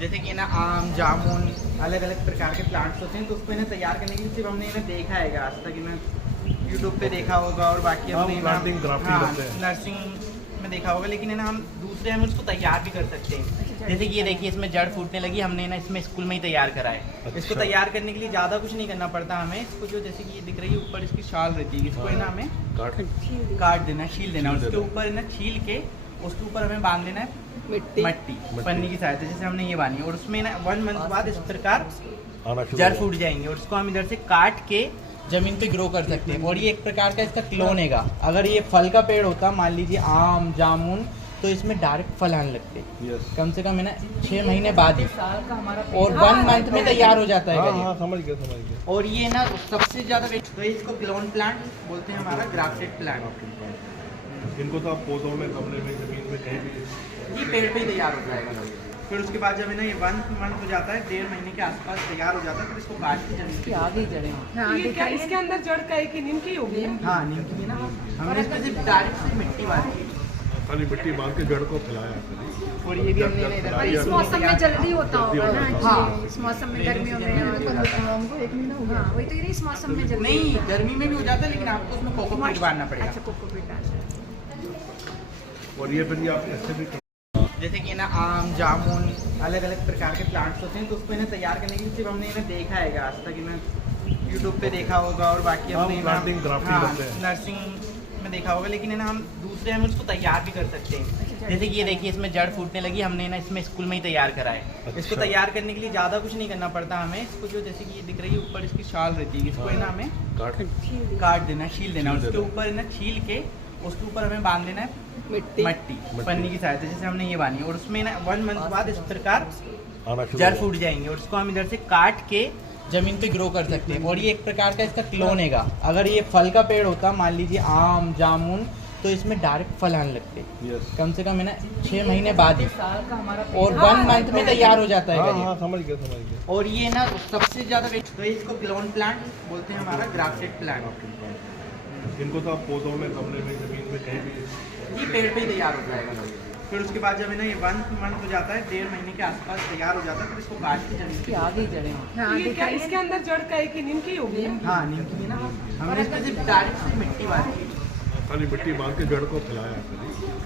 जैसे कि ना आम जामुन अलग अलग प्रकार के प्लांट्स होते हैं, तो उसको इन्हें तैयार करने के लिए सिर्फ हमने इन्हें देखा है आज तक, इन्हें यूट्यूब पे देखा होगा और बाकी हमने नर्सिंग में देखा होगा, लेकिन है ना हम दूसरे हम उसको तैयार भी कर सकते हैं। जैसे कि ये देखिए इसमें जड़ फूटने लगी, हमने ना इसमें स्कूल में ही तैयार करा है। इसको तैयार करने के लिए ज़्यादा कुछ नहीं करना पड़ता हमें। इसको जो जैसे कि ये दिख रही है ऊपर इसकी छाल रहती है, इसको है ना हमें काट देना, छील देना, उसके ऊपर है ना छील के उसके ऊपर हमें बांध देना है मट्टी पन्नी की सहायता, जैसे हमने ये बांधी, और उसमें ना 1 मंथ बाद इस प्रकार जड़ फूट जाएंगे और उसको हम इधर से काट के जमीन पे ग्रो कर सकते हैं। और ये एक प्रकार का इसका क्लोन हैगा। अगर ये फल का पेड़ होता, मान लीजिए आम जामुन, तो इसमें डायरेक्ट फल आने लगते कम से कम है ना 6 महीने बाद ही, और 1 मंथ में तैयार हो जाता है। समझ गया। और ये ना सबसे ज्यादा तो इसको क्लोन प्लांट बोलते हैं, हमारा ग्राफ्टेड प्लांट। इनको तो आप पौधों में, गमले में, जमीन में कहीं भी ये पेड़ पे ही तैयार हो जाएगा। फिर उसके बाद जब है ना ये 1 मंथ हो जाता है, 1.5 महीने के आसपास तैयार हो जाता है, फिर इसको काट के जमीन की आगे जड़ें। हाँ, ये क्या इसके अंदर जड़ का है कि नीम की होगी? हाँ, नीम की ना, हमने इसमें सिर्फ डायरेक्ट से मिट्टी बांधी, खाली मिट्टी बांध के जड़ को फैलाया। और ये भी हमने इधर इस मौसम में जल्दी होता होगा ना? हाँ, इस मौसम में गर्मियों में हाँ, वही तो इस मौसम में जल्दी नहीं, गर्मी में भी हो जाता है, लेकिन आपको उसमें कोकोपीट डालना पड़ेगा। अच्छा, कोकोपीट डालना। और ये फिर आप ऐसे भी जैसे कि ना आम जामुन अलग अलग प्रकार के प्लांट्स होते हैं, तो उसको इन्हें तैयार करने के लिए सिर्फ हमने इन्हें देखा है आज तक, इन्हें यूट्यूब पे देखा होगा और बाकी हमने नर्सिंग में देखा होगा, लेकिन है ना हम दूसरे हम उसको तैयार भी कर सकते हैं। जैसे कि ये देखिए इसमें जड़ फूटने लगी, हमने ना इसमें स्कूल में ही तैयार करा है। इसको तैयार करने के लिए ज़्यादा कुछ नहीं करना पड़ता हमें। इसको जो जैसे कि ये दिख रही है ऊपर इसकी छाल रहती है, इसको है ना हमें काट देना, छील देना, उसके ऊपर है ना छील के उसके ऊपर हमें बांध देना है मट्टी पन्नी की सहायता, जैसे हमने ये बांधी, और उसमें ना 1 मंथ बाद इस प्रकार जड़ फूट जाएंगे और उसको हम इधर से काट के जमीन पे ग्रो कर सकते हैं। और ये एक प्रकार का इसका क्लोन हैगा। अगर ये फल का पेड़ होता, मान लीजिए आम जामुन, तो इसमें डायरेक्ट फल आने लगते कम से कम है ना 6 महीने बाद ही, और 1 मंथ में तैयार हो जाता है। समझ गया। और ये ना सबसे ज्यादा तो इसको क्लोन प्लांट बोलते हैं, हमारा ग्राफ्टेड प्लांट। इनको तो आप पौधों में, गमले में, जमीन में कहीं भी ये पेड़ पे ही तैयार हो जाएगा। फिर उसके बाद जब है ना ये 1 मंथ हो जाता है, 1.5 महीने के आसपास तैयार हो जाता है, फिर इसको काट के जमीन की आगे जड़ें। हाँ, ये क्या इसके अंदर जड़ का है कि नीम की होगी? हाँ, नीम की ना, हमने इसमें सिर्फ डायरेक्ट से मिट्टी बांधी, खाली मिट्टी बांध के जड़ को फैलाया।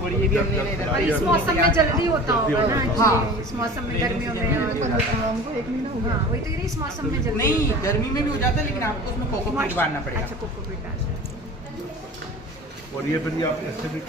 और ये भी हमने इधर इस मौसम में जल्दी होता होगा ना? हाँ, इस मौसम में गर्मियों में हाँ, वही तो इस मौसम में जल्दी नहीं, गर्मी में भी हो जाता है, लेकिन आपको उसमें कोकोपीट डालना पड़ेगा। अच्छा, कोकोपीट डालना। और ये फिर आप ऐसे भी